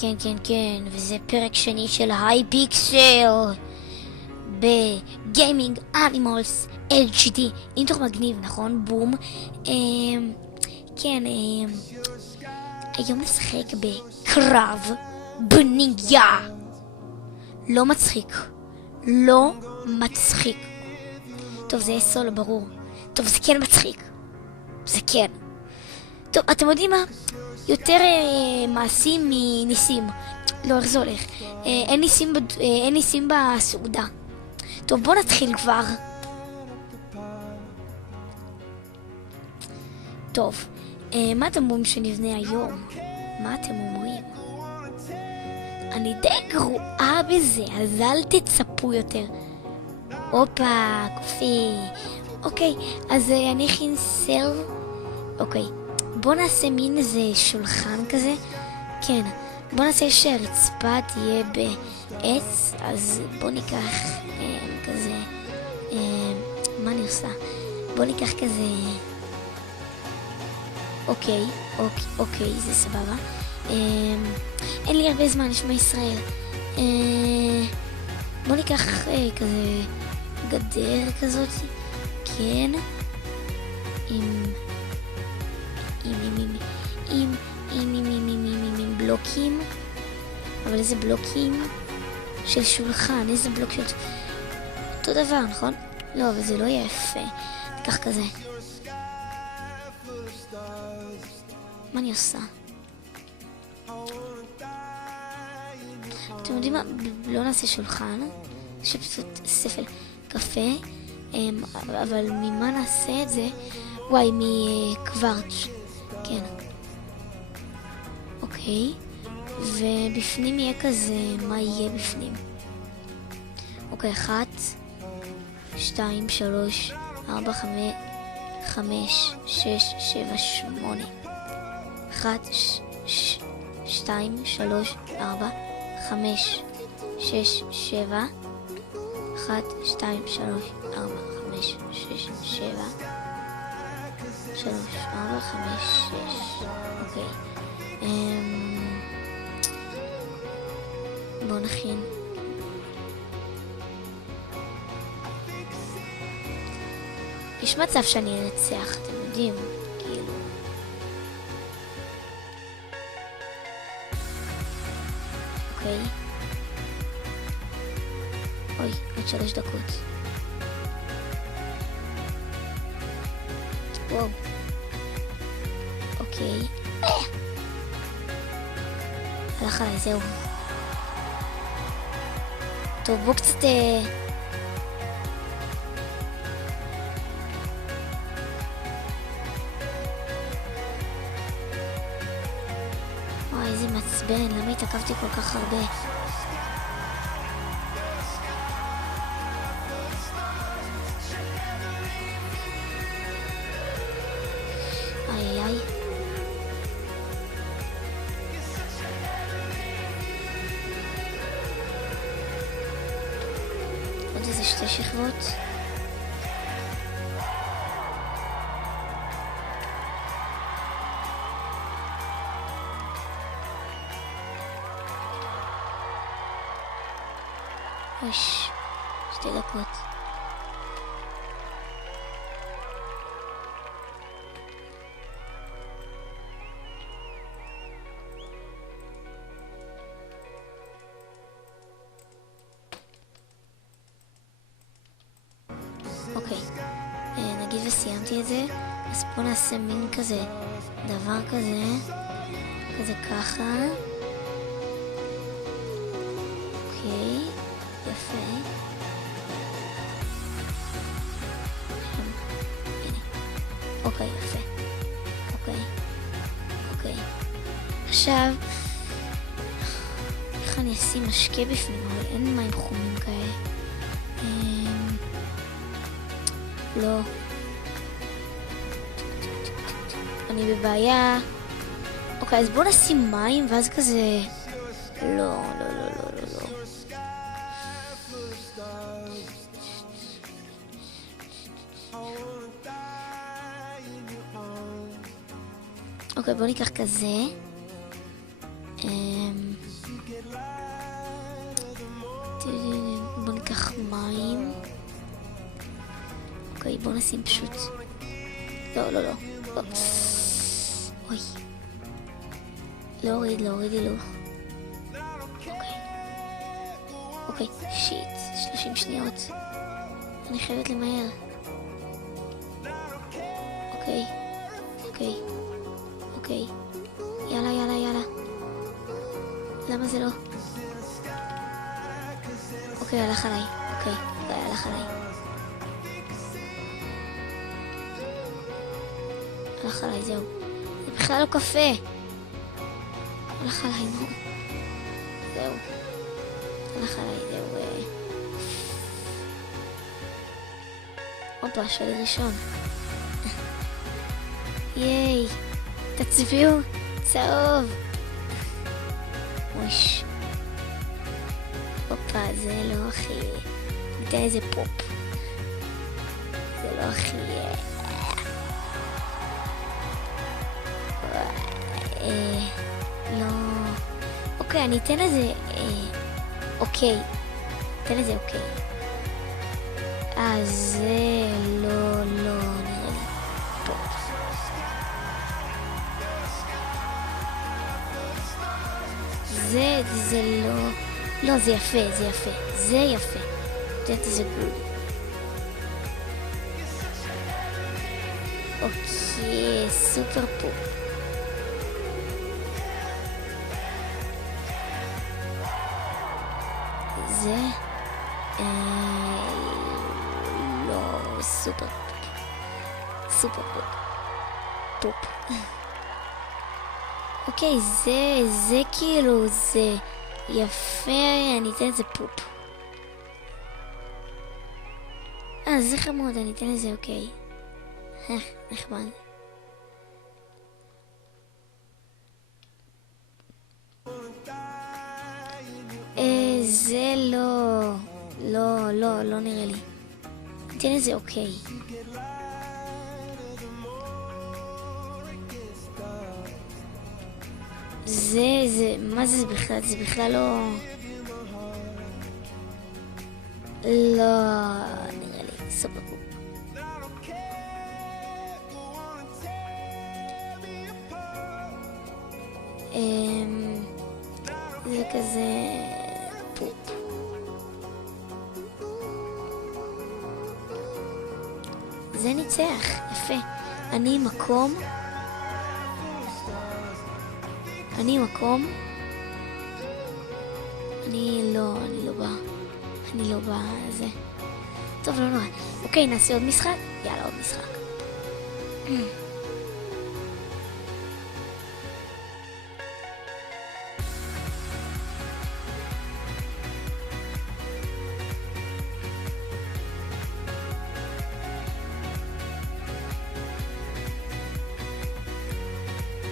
כן, כן, כן, וזה פרק שני של היי פיקסל בגיימינג אנימלס LGD, אינטרו מגניב, נכון? בום. כן, היום נשחק בקרב בנינג'ה. לא מצחיק. לא מצחיק. טוב, זה סולו, ברור. טוב, זה כן מצחיק. זה כן. טוב, אתם יודעים מה? יותר מעשים מניסים. לא, איך זה הולך? אין ניסים בסעודה. טוב, בוא נתחיל כבר. טוב, מה אתם אומרים שנבנה היום? מה אתם אומרים? אני די גרועה בזה, אז אל תצפו יותר. הופה, קופי. אוקיי, אז אני אכין סל. אוקיי, בוא נעשה מין איזה שולחן כזה. כן, בוא נעשה שהרצפה תהיה בעץ. אז בוא ניקח כזה, מה אני עושה? בוא ניקח כזה, אוקיי, זה סבבה. אין לי הרבה זמן, נשמע ישראל. בוא ניקח כזה גדר כזאת, כן, עם בלוקים. אבל איזה בלוקים של שולחן, איזה בלוק של... אותו דבר, נכון? לא, אבל זה לא יהיה יפה. ניקח כזה. מה אני עושה? אתם יודעים מה? לא נעשה שולחן, שפשוט ספל קפה, אבל ממה נעשה את זה? וואי, מקוורץ', כן. אוקיי, ובפנים יהיה כזה, מה יהיה בפנים? אוקיי, 1, 2, 3, 4, 5, 6, 7, 8. 1, 2, 3, 4, 5, 6, 7. 1, 2, 3, 4, 5, 6, 7. 3, 4, 5, 6. אוקיי. בואו נכין. יש מצב שאני אנצח, אתם יודעים, כאילו. אוקיי. אוי, עוד 3 דקות. וואו. אוקיי. הלך עליי, זהו. טוב, בואו קצת... וואי, איזה מעצבן, למה התעכבתי כל כך הרבה? איי. עוד איזה 2 שכבות. אוש, 2 דקות. אוקיי, נגיד וסיימתי את זה, אז פה נעשה מין כזה, דבר כזה, כזה ככה. אוקיי, יפה. הנה. אוקיי, יפה. אוקיי. עכשיו, איך אני אשים משקה בפנים, אבל אין מים חומים כאלה. לא. אני בבעיה. אוקיי, אז בואו נשים מים ואז כזה... לא. אוקיי, בואו ניקח כזה. בוא ניקח מים. אוקיי, בוא נשים פשוט. לא, לא, לא. אוי. להוריד, לא. אוקיי, שיט. 30 שניות. אני חייבת למהר. אוקיי. יאללה. למה זה לא? אוקיי, הלך עליי. הלך עליי, זהו. זה בכלל לא קפה. הלך עליי, נו. זהו. הופה, שלי ראשון. ייי. תצביעו. צהוב. ווש. הופה, זה לא הכי... ניתן איזה פופ. זה לא הכי... לא... אוקיי, אני אתן לזה... אוקיי. זה לא נראה לי פופ. זה לא... לא, זה יפה. זה יפה. זה גוד. אוקיי, סופר פופ. זה... לא, סופר פופ. אוקיי, זה כאילו, זה יפה, אני אתן לזה פופ. זה חמוד, אני אתן לזה אוקיי. נחמד. זה לא נראה לי. ניתן לזה אוקיי. מה זה בכלל? זה בכלל לא נראה לי. סופר פופ. זה כזה פופ. זה ניצח, יפה. אני מקום. אני לא בא זה. טוב, לא נורא. אוקיי, נעשה עוד משחק? יאללה, עוד משחק.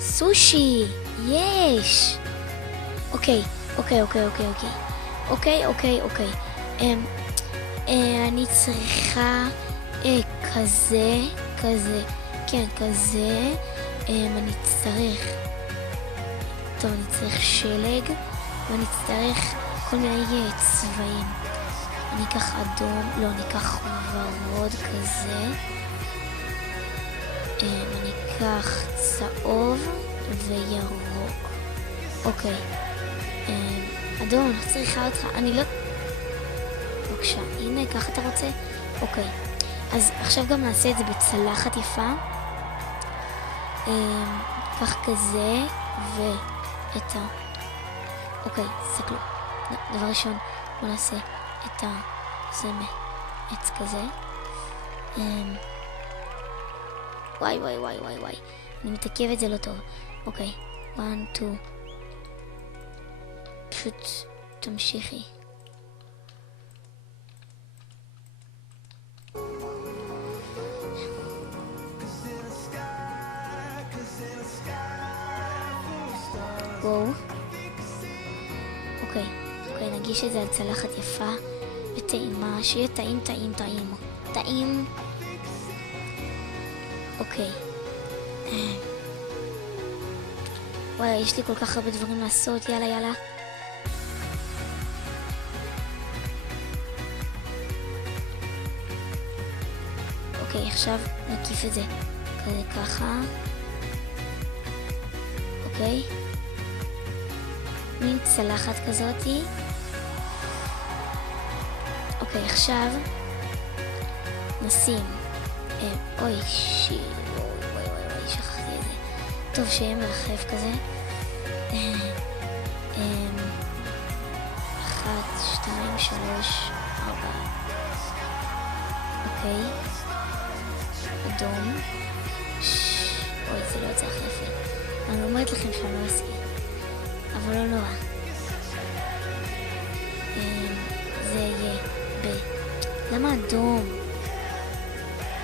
סושי, יש. אוקיי. אני צריכה כזה. כן, כזה. אני צריך שלג, ואני צריך כל מיני צבעים. אני אקח אדום, לא, אני אקח ורוד כזה. אני אקח צהוב וירוק. אוקיי. אדום, אני לא צריכה אותך. אני לא... בבקשה, הנה, ככה אתה רוצה? אוקיי. אז עכשיו גם נעשה את זה בצלחת יפה. כך כזה, ואת ה... אוקיי, זה כלום. דבר ראשון, בוא נעשה את ה... זה מעץ כזה. וואי. אני מתעכבת, זה לא טוב. אוקיי, 1, 2. פשוט תמשיכי. וואו. אוקיי, נגיש את זה על צלחת יפה וטעימה, שיהיה טעים. אוקיי. וואי, יש לי כל כך הרבה דברים לעשות, יאללה. אוקיי, עכשיו נקיף את זה כזה ככה. אוקיי. מין צלחת כזאתי. אוקיי, עכשיו נשים. אוי, וואי, שכחתי את זה. טוב, שיהיה מרחב כזה. 1, 2, 3, 4. אוקיי. אדום. אוי, זה לא יוצא הכי יפה. אני אומרת לכם שאני לא אסכים. אבל לא נורא. זה יהיה ב... למה אדום?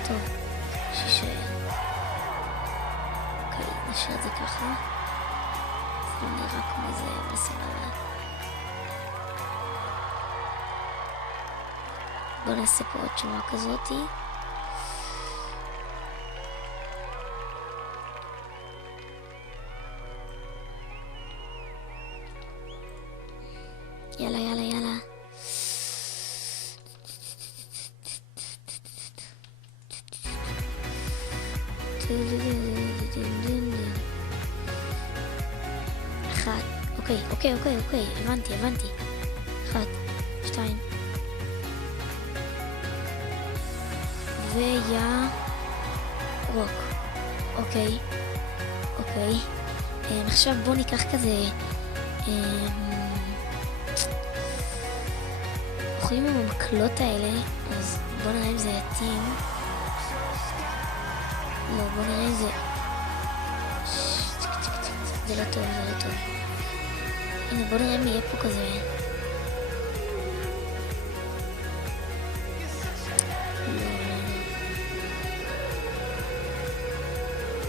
טוב, שישאר. אוקיי, נשאר את זה ככה. זה לא נראה כמו זה, אבל סבבה. בואו נעשה פה עוד שורה כזאתי. יאללה. אחת. אוקיי. הבנתי. 1, 2. וירוק. אוקיי. עכשיו בואו ניקח כזה... יכולים עם המקלות האלה, אז בואו נראה אם זה יתאים. לא, בואו נראה אם זה... זה לא טוב. הנה, בואו נראה אם יהיה פה כזה...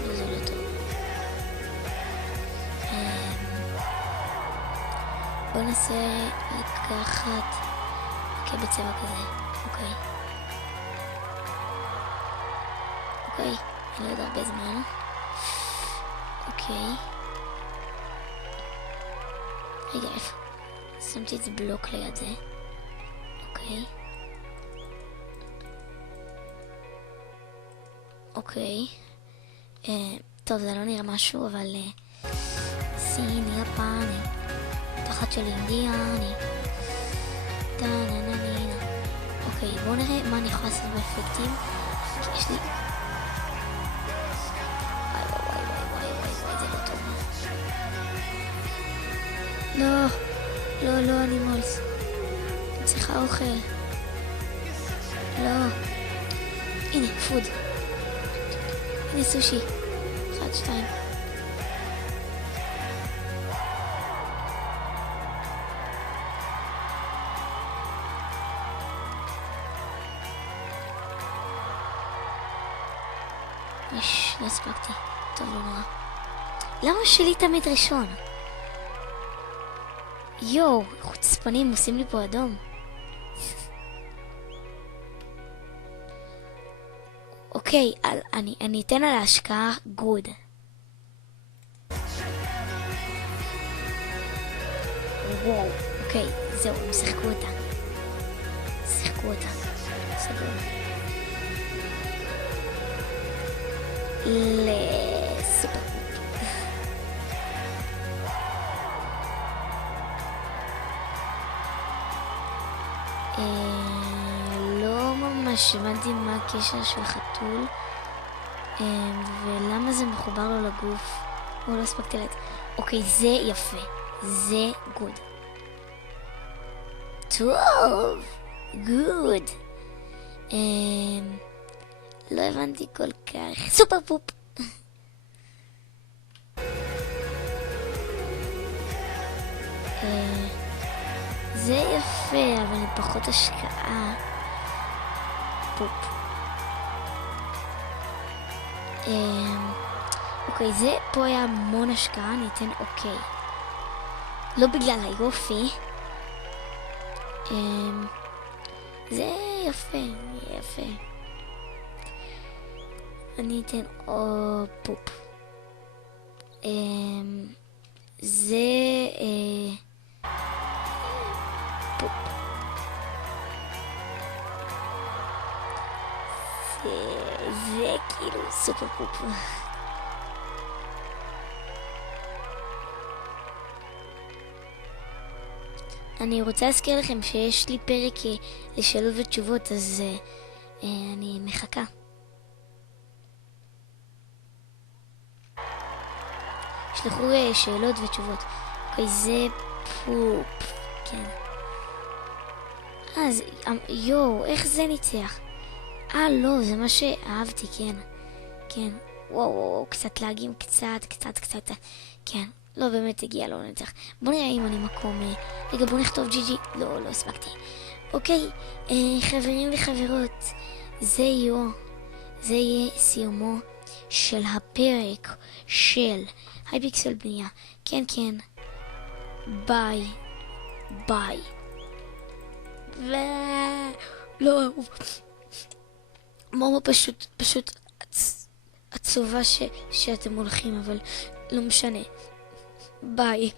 לא, זה לא טוב. בואו ננסה לקחת... בצבע כזה, אוקיי, אני לא יודע הרבה זמן, אוקיי, רגע, איפה? שמתי את זה בלוק ליד זה, אוקיי, טוב, זה לא נראה משהו, אבל סיני, יפני, תחת של אינדיאני, אוקיי, בואו נראה מה אני יכולה לעשות באפקטים, כי יש לי... וואי, זה לא טוב. לא, אני מולס. אני צריכה אוכל. לא. הנה, פוד. הנה סושי. 1, 2. לא הספקתי. טוב, לא נורא. למה שלי תמיד ראשון? יואו, חוצפנים, עושים לי פה אדום. אוקיי, אני אתן על ההשקעה גוד. וואו, אוקיי, זהו, הם שיחקו אותה. סגור. לסופר פופ. לא ממש הבנתי מה הקשר של חתול ולמה זה מחובר לו לגוף. לא הספקתי לת... אוקיי, זה יפה, זה גוד. טוב, גוד. לא הבנתי כל כך. סופר פופ. זה יפה, אבל עם פחות השקעה. פופ. אוקיי, זה פה היה המון השקעה, אני אתן אוקיי. לא בגלל היופי. זה יפה. אני אתן פופ. זה פופ. זה כאילו סופר פופ. אני רוצה להזכיר לכם שיש לי פרק לשאלות ותשובות, אז אני מחכה. שלחו שאלות ותשובות. אוקיי, זה פופ, כן. אז יו, איך זה ניצח? לא, זה מה שאהבתי, כן. כן. וואו, קצת להגים, קצת. כן. לא, באמת הגיע לו לנצח. בוא נראה אם אני מקום... רגע, בוא נכתוב ג'י. לא הספקתי. אוקיי, חברים וחברות, זה יהיה סיומו של הפרק של הייפיקסל בנייה. כן. ביי. לא, מומו פשוט עצובה שאתם הולכים, אבל לא משנה. ביי.